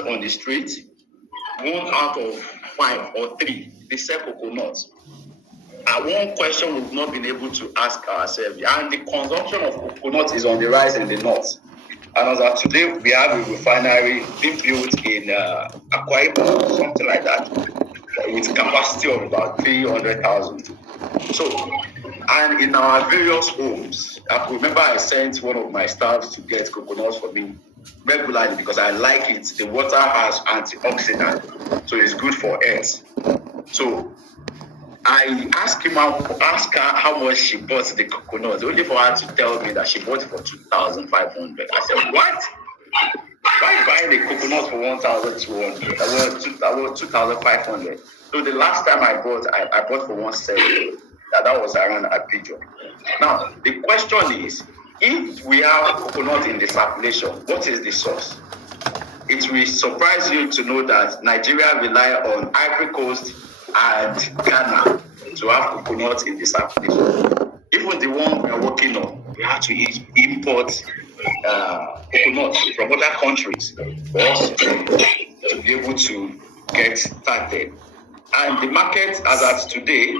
on the street, 1 out of 5 or 3, they sell coconuts. One question we've not been able to ask ourselves, and the consumption of coconut is on the rise in the north. And as of today, we have a refinery being built in Akwa Ibom, something like that, with capacity of about 300,000. So, and in our various homes, I remember I sent one of my staff to get coconuts for me regularly because I like it. The water has antioxidant, so it's good for health. So I asked her how much she bought the coconuts, only for her to tell me that she bought it for 2,500. I said, what? Why buying the coconut for 1,200? I was 2,500. So the last time I bought for 170. That was around Iperu. Now the question is, if we have coconut in the circulation, what is the source? It will surprise you to know that Nigeria rely on Ivory Coast and Ghana to have coconuts in the circulation. Even the one we are working on, we have to import coconuts from other countries for us to be able to get started. And the market as at today,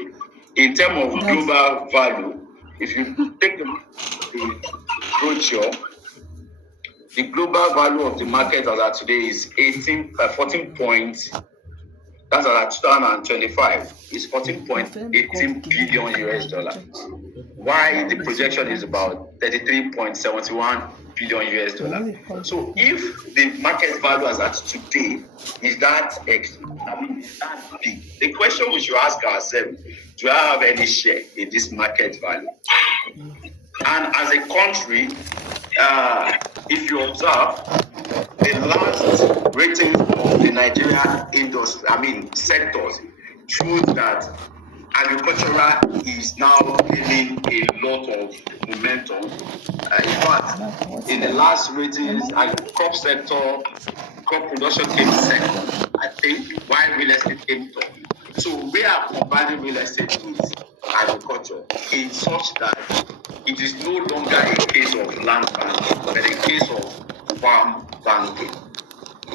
in terms of global value, if you take the brochure, the global value of the market as at today is 14 points. That's at 2025. It's 14.18 billion US dollars. Why the projection is about 33.71 billion US dollars. So if the market value as at today is that is that big, the question we should ask ourselves: do I have any share in this market value? And as a country, if you observe, the last ratings of the Nigeria industry, sectors, shows that agricultural is now gaining a lot of momentum. In fact, in the last ratings, crop sector, crop production came second, I think, while real estate came top. So we are combining real estate with agriculture in such that it is no longer a case of land banking, but a case of farm banking.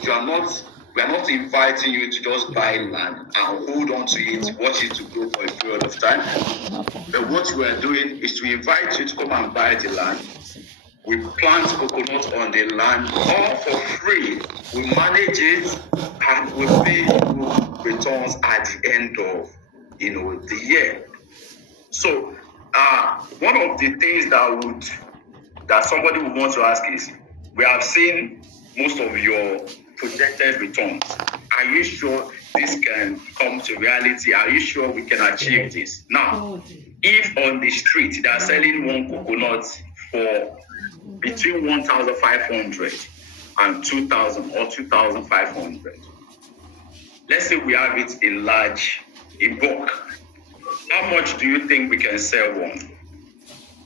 We are not inviting you to just buy land and hold on to it, watch it to grow for a period of time. But what we are doing is to invite you to come and buy the land. We plant coconut on the land all for free. We manage it and we pay you returns at the end of the year. So one of the things that somebody would want to ask is, we have seen most of your projected returns. Are you sure this can come to reality? Are you sure we can achieve this? Now, if on the street they are selling one coconut for between 1,500 and 2,000 or 2,500, let's say we have it in bulk, how much do you think we can sell one?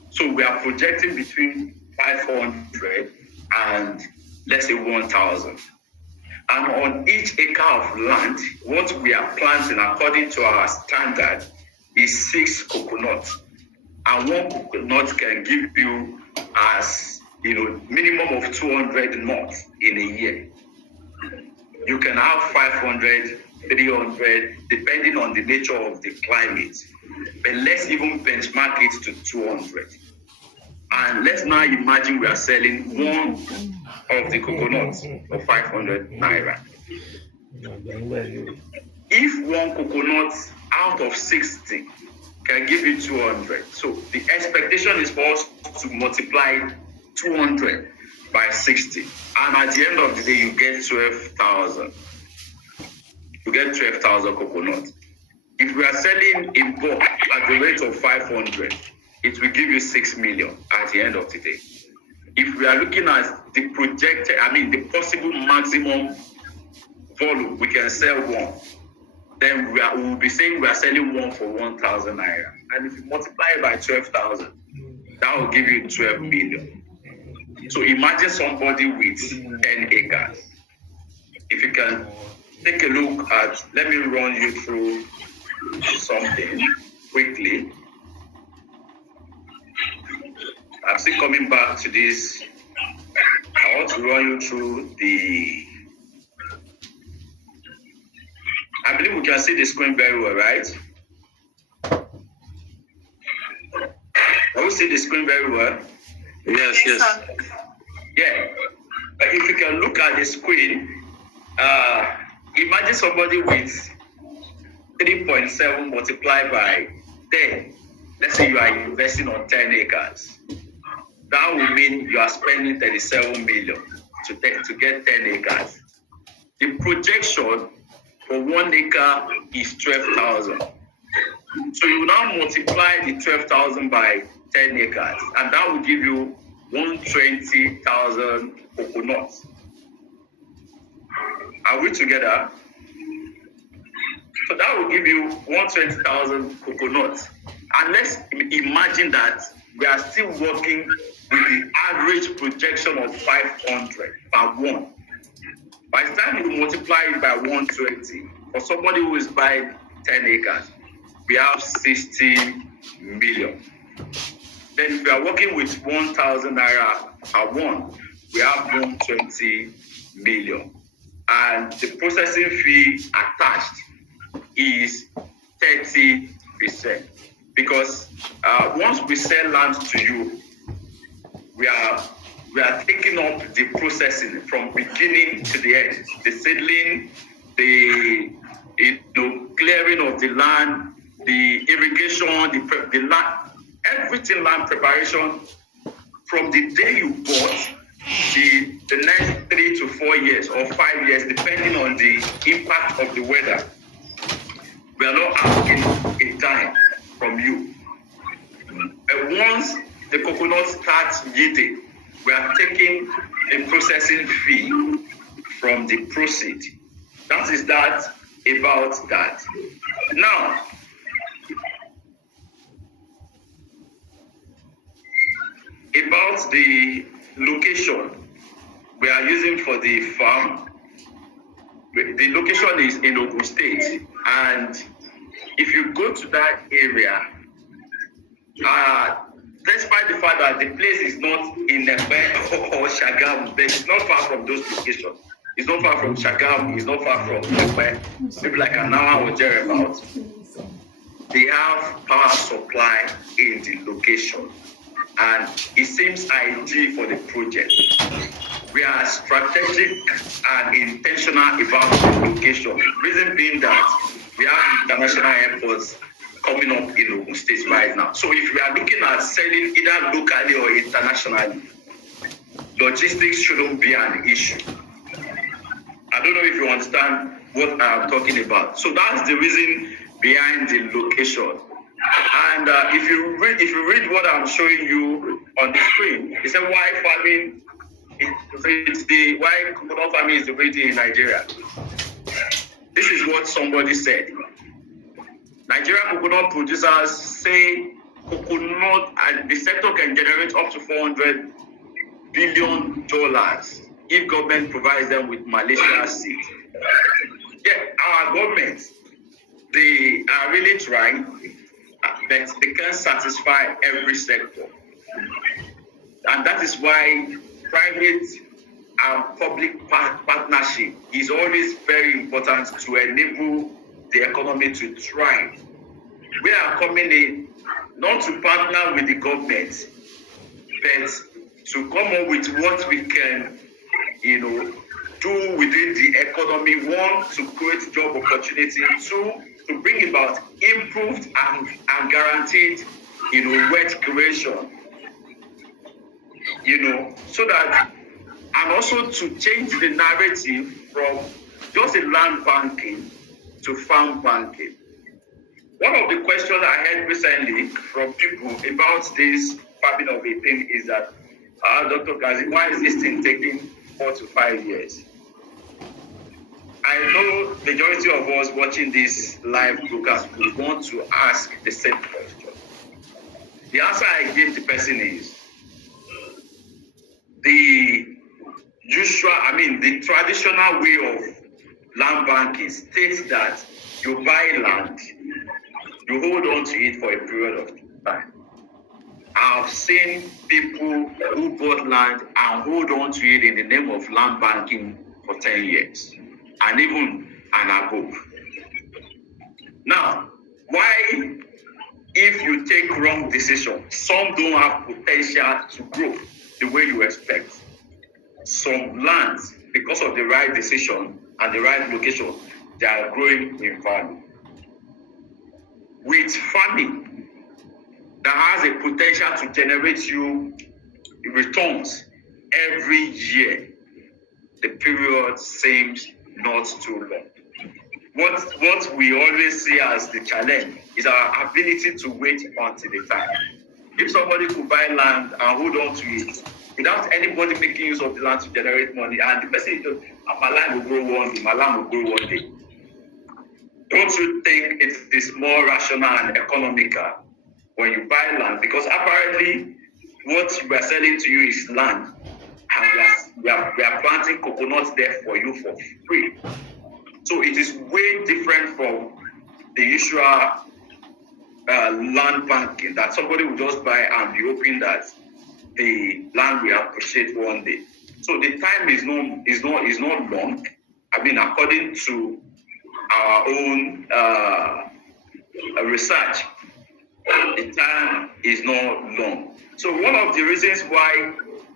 So we are projecting between 500 and let's say 1,000. And on each acre of land, what we are planting according to our standard is 6 coconuts. And one coconut can give you minimum of 200 nuts in a year. You can have 500, 300, depending on the nature of the climate. But let's even benchmark it to 200. And let's now imagine we are selling one of the coconuts for 500 naira. If one coconut out of 60 can give you 200, so the expectation is for us to multiply 200 by 60. And at the end of the day, you get 12,000. You get 12,000 coconuts. If we are selling in bulk at the rate of 500, it will give you 6 million at the end of the day. If we are looking at the projected, the possible maximum volume we can sell one, then we will be saying we are selling one for 1,000 naira. And if you multiply it by 12,000, that will give you 12 million. So imagine somebody with 10 acres. If you can take a look at, let me run you through something quickly. I'm still coming back to this. I want to run you through the I believe we can see the screen very well, right? Can we see the screen very well? Yes. Yeah. But if you can look at the screen, imagine somebody with 3.7 multiplied by 10. Let's say you are investing on 10 acres. That will mean you are spending 37 million to get 10 acres. The projection for 1 acre is 12,000. So you now multiply the 12,000 by 10 acres, and that will give you 120,000 coconuts. Are we together? So that will give you 120,000 coconuts. And let's imagine that we are still working with the average projection of 500 per one. By the time you multiply it by 120, for somebody who is buying 10 acres, we have 60 million. Then if we are working with 1,000 naira per one, we have 120 million. And the processing fee attached is 30%. Because once we sell land to you, we are taking up the processing from beginning to the end. The seedling, the clearing of the land, the irrigation, the land, everything land preparation from the day you bought the next 3 to 4 years or 5 years, depending on the impact of the weather. We are not asking a dime from you. But once the coconut starts yielding, we are taking a processing fee from the proceed. That is that about that. Now, about the location we are using for the farm. The location is in Ogun State, and if you go to that area, despite the fact that the place is not in Iperu or Shagamu, but it's not far from those locations. It's not far from Shagamu, it's not far from Iperu, maybe like an hour or thereabouts. They have power supply in the location, and it seems ideal for the project. We are strategic and intentional about the location. Reason being that we have international airports coming up in Ogun State right now. So if we are looking at selling either locally or internationally, logistics shouldn't be an issue. I don't know if you understand what I'm talking about. So that's the reason behind the location. And if you read what I'm showing you on the screen, it's a why farming. Why coconut farming is the rate in Nigeria. This is what somebody said. Nigerian coconut producers say coconut and the sector can generate up to $400 billion if government provides them with Malaysia seed. Yeah, our government, they are really trying, but they can't satisfy every sector. And that is why private and public partnership is always very important to enable the economy to thrive. We are coming in not to partner with the government, but to come up with what we can, do within the economy. One, to create job opportunity. Two, to bring about improved and guaranteed, wealth creation. So that, and also to change the narrative from just a land banking to farm banking. One of the questions I heard recently from people about this farming of a thing is that, Dr. Kazi, why is this thing taking 4 to 5 years? I know the majority of us watching this live broadcast will want to ask the same question. The answer I give the person is, the traditional way of land banking states that you buy land, you hold on to it for a period of time. I've seen people who bought land and hold on to it in the name of land banking for 10 years and even and above. Now, why, if you take wrong decision, some don't have potential to grow the way you expect. Some lands, because of the right decision and the right location, they are growing in value. With farming that has a potential to generate you returns every year, the period seems not too long. What we always see as the challenge is our ability to wait until the time. If somebody could buy land and hold on to it without anybody making use of the land to generate money, and the person just, my land will grow one day, my land will grow one day. Don't you think it is more rational and economical when you buy land? Because apparently what we are selling to you is land, and we are planting coconuts there for you for free. So it is way different from the usual land banking that somebody will just buy and be hoping that the land will appreciate one day. So the time is not long. I mean, according to our own research, the time is not long. So one of the reasons why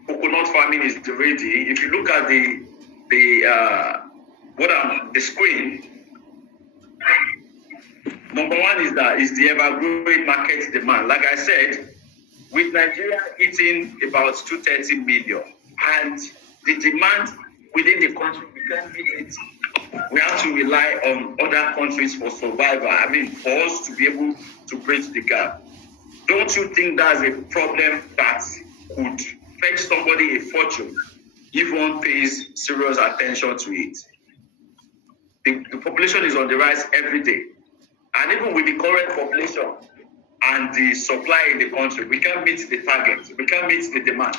coconut farming is ready, if you look at the screen, number one is the ever-growing market demand. Like I said, with Nigeria hitting about 230 million, and the demand within the country, we can't meet it. We have to rely on other countries for survival. I mean, for us to be able to bridge the gap. Don't you think that's a problem that could fetch somebody a fortune if one pays serious attention to it? The population is on the rise every day. And even with the current population and the supply in the country, we can't meet the target. We can't meet the demand.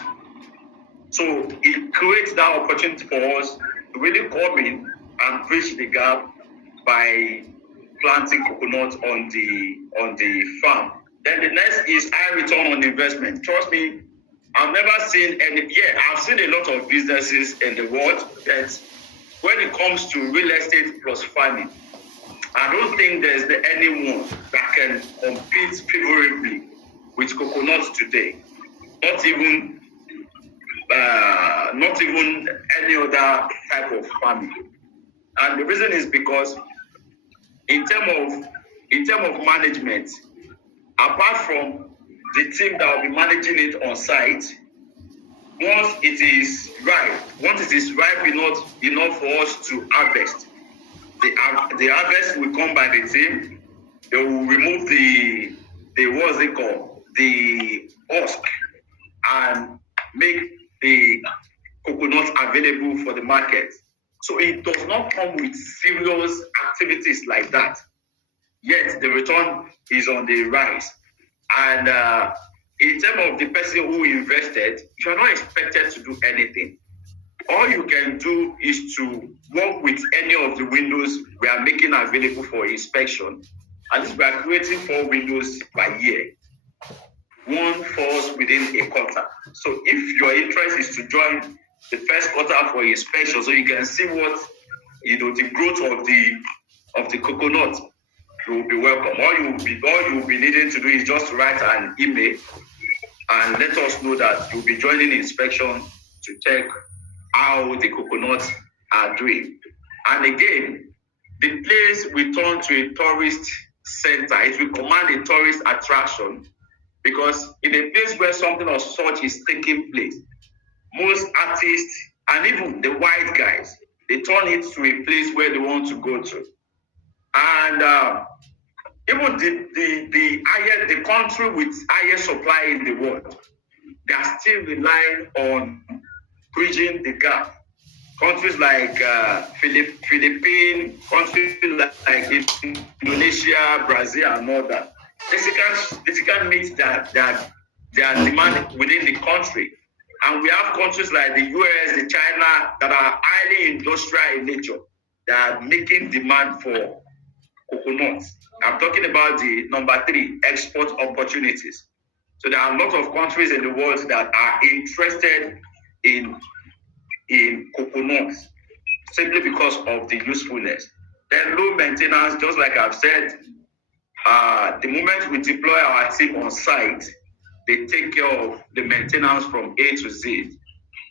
So it creates that opportunity for us to really come in and bridge the gap by planting coconuts on the farm. Then the next is high return on investment. Trust me, I've never seen I've seen a lot of businesses in the world that when it comes to real estate plus farming, I don't think there's anyone that can compete favorably with coconuts today. Not even any other type of farming. And the reason is because in terms of management, apart from the team that will be managing it on site, once it is ripe enough for us to harvest, the harvest will come by the team. They will remove the husk and make the coconut available for the market. So it does not come with serious activities like that. Yet the return is on the rise. And in terms of the person who invested, you are not expected to do anything. All you can do is to work with any of the windows we are making available for inspection. At least we are creating 4 windows per year. One falls within a quarter. So if your interest is to join the first quarter for inspection, so you can see what the growth of the coconut, you will be welcome. All you will be needing to do is just write an email and let us know that you'll be joining inspection to check how the coconuts are doing. And again, the place will turn to a tourist center. It will command a tourist attraction because in a place where something of such is taking place, most artists and even the white guys, they turn it to a place where they want to go to. And even the country with higher supply in the world, they are still relying on bridging the gap. Countries like Philippines, countries like Indonesia, Brazil, and all that, they can't meet their demand within the country. And we have countries like the US, the China, that are highly industrial in nature, that are making demand for coconuts. I'm talking about the number 3, export opportunities. So there are a lot of countries in the world that are interested in coconuts simply because of the usefulness. Then low maintenance, just like I've said, The moment we deploy our team on site, they take care of the maintenance from A to Z.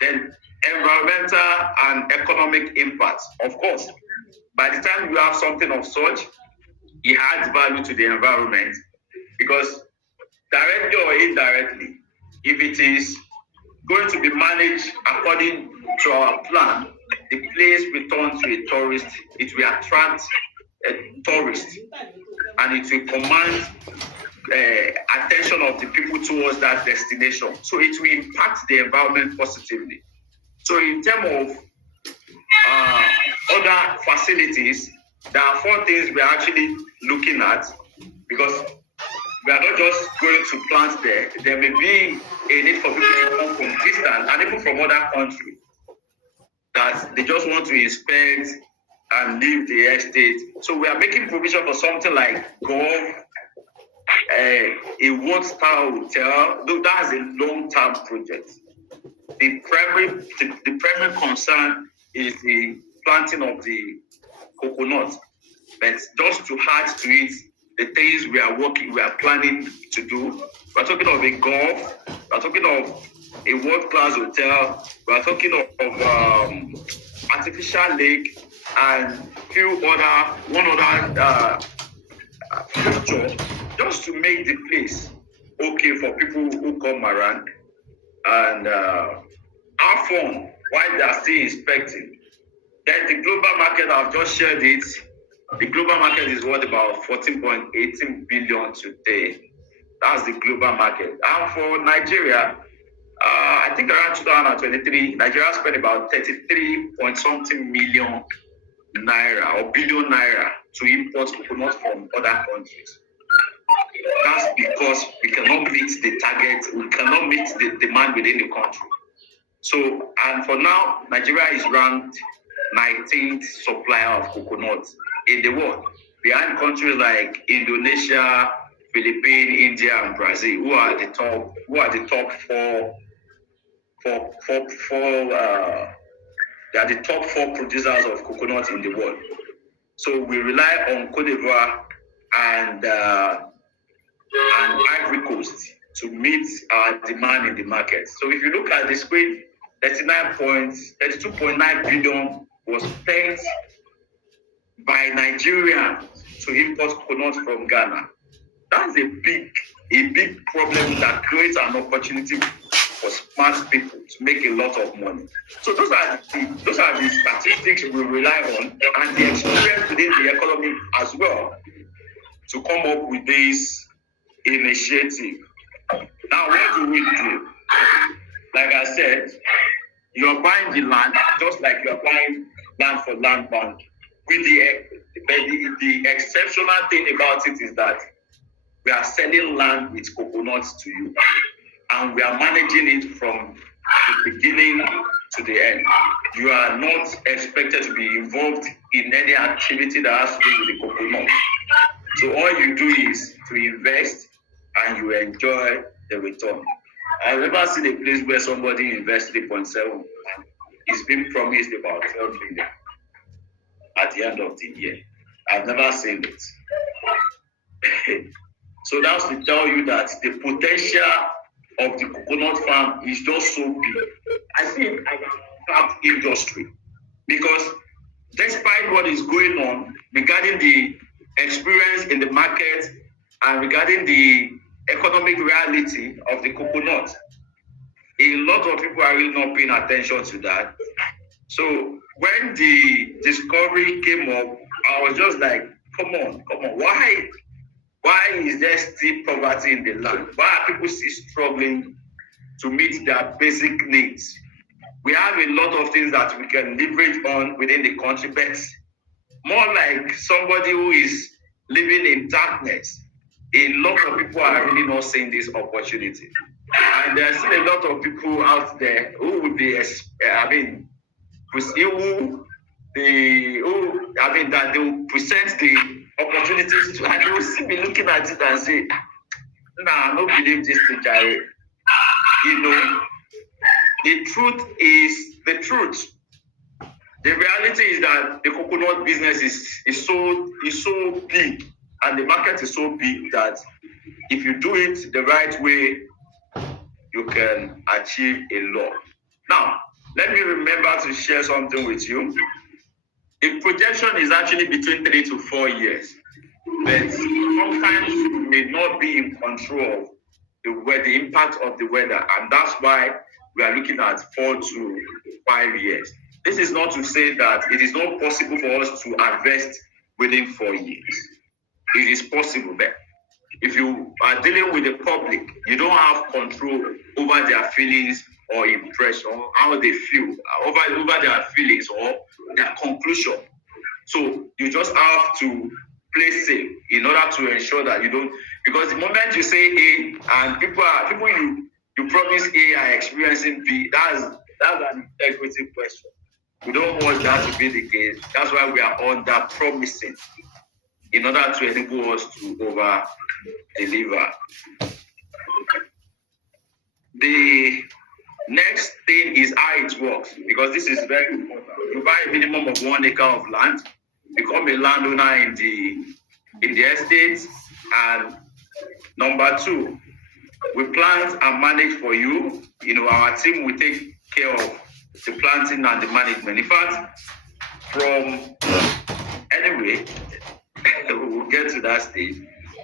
Then environmental and economic impact. Of course, by the time you have something of such, it adds value to the environment because directly or indirectly, if it is going to be managed according to our plan, the place will turn to a tourist, it will attract a tourist and it will command attention of the people towards that destination. So it will impact the environment positively. So in terms of other facilities, there are 4 things we are actually looking at because we are not just going to plant there. There may be a need for people to come from distance and even from other countries that they just want to inspect and leave the estate. So we are making provision for something like golf, a one-star hotel. Though that's a long-term project. The primary concern is the planting of the coconut. But just to add to it, the things we are planning to do. We're talking of a golf, we're talking of a world-class hotel, we're talking of artificial lake and one other feature just to make the place okay for people who come around and have fun while they are still inspecting. Then the global market, I've just shared it. The global market is worth about 14.18 billion today. That's the global market. And for Nigeria, I think around 2023, Nigeria spent about 33 point something million naira or billion naira to import coconut from other countries. That's because we cannot meet the target, we cannot meet the demand within the country. So, and for now, Nigeria is ranked 19th supplier of coconut in the world, behind countries like Indonesia, Philippines, India, and Brazil, who are the top four. They are the top 4 producers of coconut in the world. So we rely on Cote d'Ivoire and Ivory Coast to meet our demand in the market. So if you look at the screen, 32.9 billion was spent by Nigeria to import coconut from Ghana. That's a big problem that creates an opportunity for smart people to make a lot of money. So those are the statistics we rely on and the experience within the economy as well to come up with this initiative. Now, what do we do? Like I said, you're buying the land just like you're buying land for land bank. With the exceptional thing about it is that we are selling land with coconuts to you, and we are managing it from the beginning to the end. You are not expected to be involved in any activity that has to do with the coconut. So all you do is to invest and you enjoy the return. I've never seen a place where somebody invests 3.7 and is being promised about 12 million at the end of the year. I've never seen it. So that's to tell you that the potential of the coconut farm is just so big. I think I can have industry because despite what is going on regarding the experience in the market and regarding the economic reality of the coconut, a lot of people are really not paying attention to that. So when the discovery came up, I was just like, come on, why is there still poverty in the land? Why are people still struggling to meet their basic needs? We have a lot of things that we can leverage on within the country, but more like somebody who is living in darkness. A lot of people are really not seeing this opportunity. And there's still a lot of people out there who would be, that they will present the opportunities to, and they will still be looking at it and say, nah, I don't believe this thing, Jerry. You know, the truth is the truth. The reality is that the coconut business is so big And the market is so big that if you do it the right way, you can achieve a lot. Now, let me remember to share something with you. The projection is actually between 3 to 4 years, but sometimes you may not be in control of the impact of the weather, and that's why we are looking at 4 to 5 years. This is not to say that it is not possible for us to invest within 4 years. It is possible, but if you are dealing with the public, you don't have control over their feelings or impression, or how they feel, over their feelings or their conclusion. So you just have to play safe in order to ensure that you don't, because the moment you say A and people you promise A are experiencing B, that's an integrity question. We don't want that to be the case. That's why we are under promising in order to enable us to over deliver. The next thing is how it works, because this is very important. You buy a minimum of 1 acre of land, become a landowner in the estate, and number 2, we plant and manage for you. Our team will take care of the planting and the management. In fact, anyway, we'll get to that stage.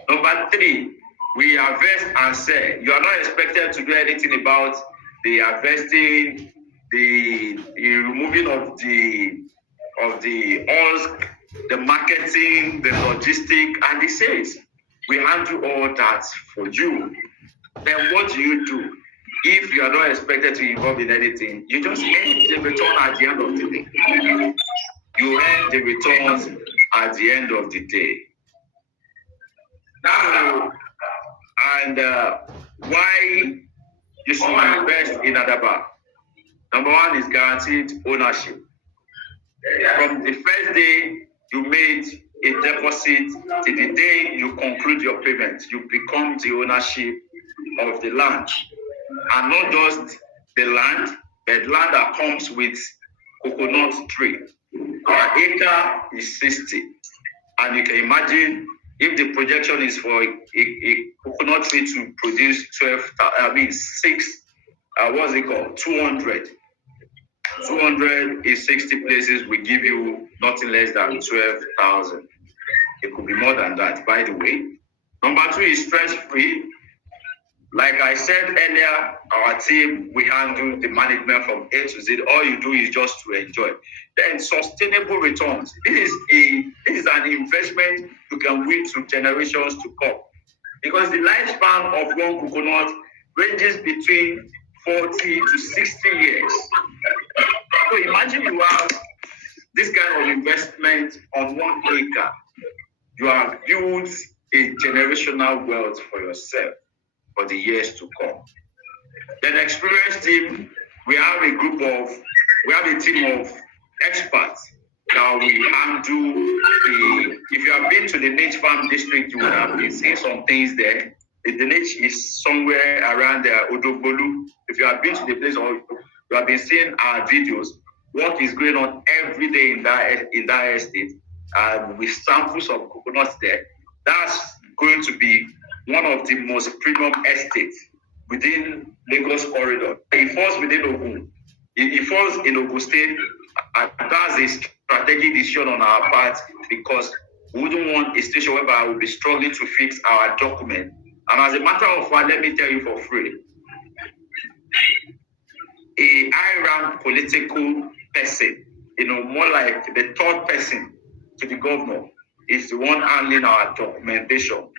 Number 3, we harvest and sell. You are not expected to do anything about the harvesting, the removing of the husk, the marketing, the logistics, and the sales. We handle all that for you. Then what do? If you are not expected to involve in anything, you just earn the return at the end of the day. You earn the returns at the end of the day. Now, and why you should invest in Adaba? Number 1 is guaranteed ownership. From the first day you made a deposit to the day you conclude your payment, you become the ownership of the land. And not just the land, but land that comes with coconut tree. Our acre is 60. And you can imagine if the projection is for a coconut tree to produce 200. 200 is 60 places, we give you nothing less than 12,000. It could be more than that, by the way. Number 2 is stress-free. Like I said earlier, our team, we handle the management from A to Z. All you do is just to enjoy. Then sustainable returns. This is an investment you can win to generations to come. Because the lifespan of one coconut ranges between 40 to 60 years. So imagine you have this kind of investment on 1 acre. You have built a generational wealth for yourself for the years to come. Then experienced team, we have a team of experts that we handle if you have been to the niche farm district, you would have been seeing some things there. The niche is somewhere around Odogbolu. If you have been to the place or you have been seeing our videos, what is going on every day in that estate, with samples of coconuts there. That's going to be one of the most premium estates within Lagos corridor. It falls within Ogun. It falls in Ogun State, and that's a strategic decision on our part, because we wouldn't want a station whereby we'll be struggling to fix our document. And as a matter of fact, let me tell you for free, a high-rank political person, more like the 3rd person to the governor, is the one handling our documentation.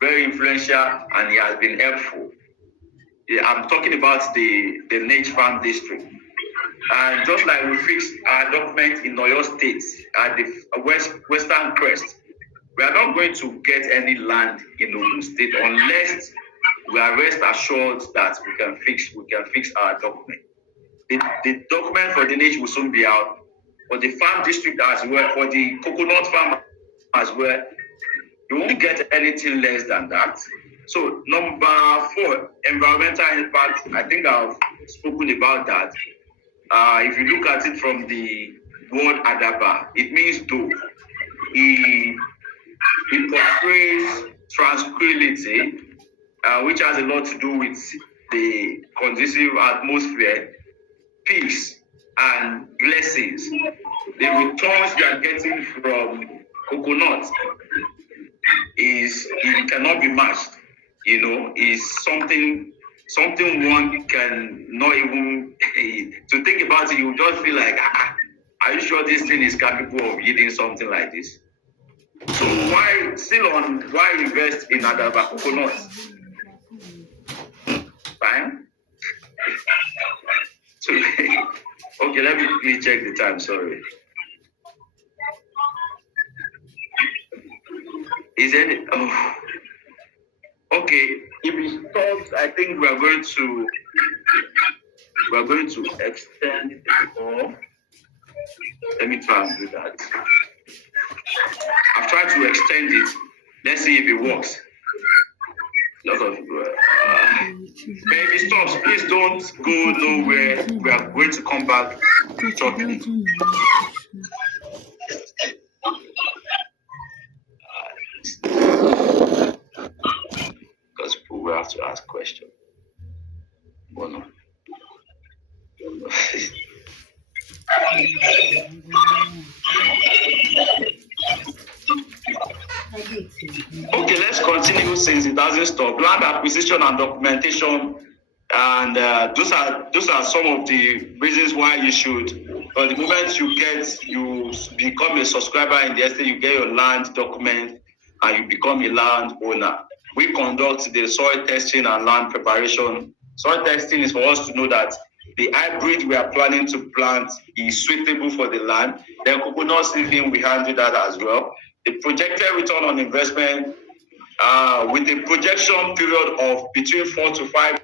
Very influential, and he has been helpful. I'm talking about the niche farm district. And just like we fixed our document in Oyo State at the Western Crest, we are not going to get any land in Ogun State unless we are rest assured that we can fix our document. The document for the niche will soon be out, for the farm district as well, for the coconut farm as well. You won't get anything less than that. So number 4, environmental impact. I think I've spoken about that. If you look at it from the word Adaba, it means dove. it portrays tranquility, which has a lot to do with the conducive atmosphere, peace, and blessings. The returns you are getting from coconut it cannot be matched. Is something one can not even to think about it. You just feel like, are you sure this thing is capable of yielding something like this? So why invest in Adaba Coconut? Fine. So, okay, let me please check the time. Sorry. Is any? Oh. Okay, if it stops, I think we are going to extend it, or let me try and do that. I've tried to extend it. Let's see if it works. Lot of if it stops, please don't go nowhere. We are going to come back shortly. Because people will have to ask questions. Oh, no. Okay, let's continue since it hasn't stopped. Land acquisition and documentation, and those are some of the reasons why you should. But the moment you become a subscriber in the estate, you get your land document and you become a land owner. We conduct the soil testing and land preparation. Soil testing is for us to know that the hybrid we are planning to plant is suitable for the land. Then coconut seedling, we handle that as well. The projected return on investment with a projection period of between 4 to 5